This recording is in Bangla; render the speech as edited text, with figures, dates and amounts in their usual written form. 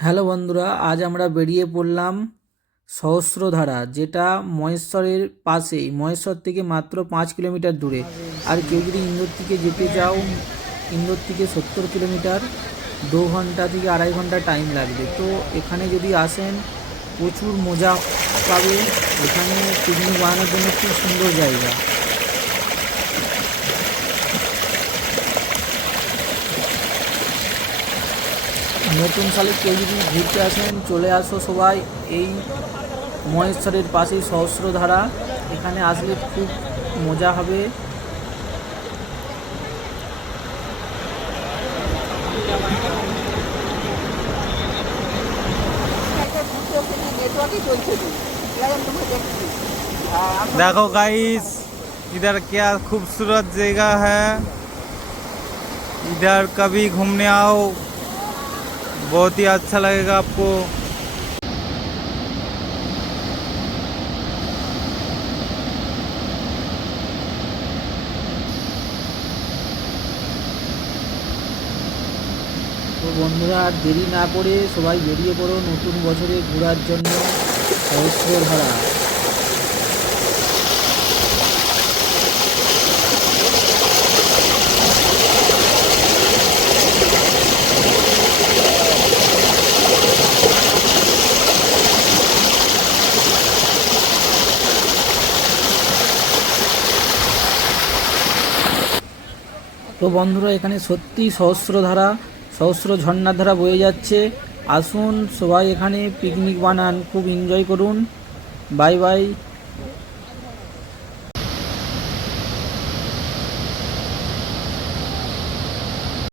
হ্যালো বন্ধুরা, আজ আমরা বেরিয়ে পড়লাম সহস্রধারা, যেটা মহেশ্বরের পাশেই। মহেশ্বর থেকে মাত্র 5 কিলোমিটার দূরে। আর কেউ যদি ইন্দোর থেকে যেতে চাও, ইন্দোর থেকে 70 কিলোমিটার, 2 ঘন্টা থেকে 2.5 ঘন্টা টাইম লাগবে। তো এখানে যদি আসেন প্রচুর মজা পাবে। এখানে পিকনিক বানানোর জন্য খুব সুন্দর জায়গা। নতুন সালে কেউ যদি ঘুরতে আসেন, চলে আসো সবাই এই মহেশ্বরের পাশেই সহস্রধারা। এখানে আসলে খুব মজা হবে। देखो गाइस, इधर क्या खूबसूरत जगह है। इधर कभी घूमने आओ, बहुत ही अच्छा लगेगा आपको। তো বন্ধুরা, আর দেরি না করে সবাই বেরিয়ে পড়ো নতুন বছরে ঘোরার জন্য সহস্রধারা। তো বন্ধুরা, এখানে সত্যি সহস্রধারা, সহস্র ঝর্ণার ধারা বয়ে যাচ্ছে। আসুন সবাই এখানে পিকনিক বানান, খুব এনজয় করুন। Bye bye.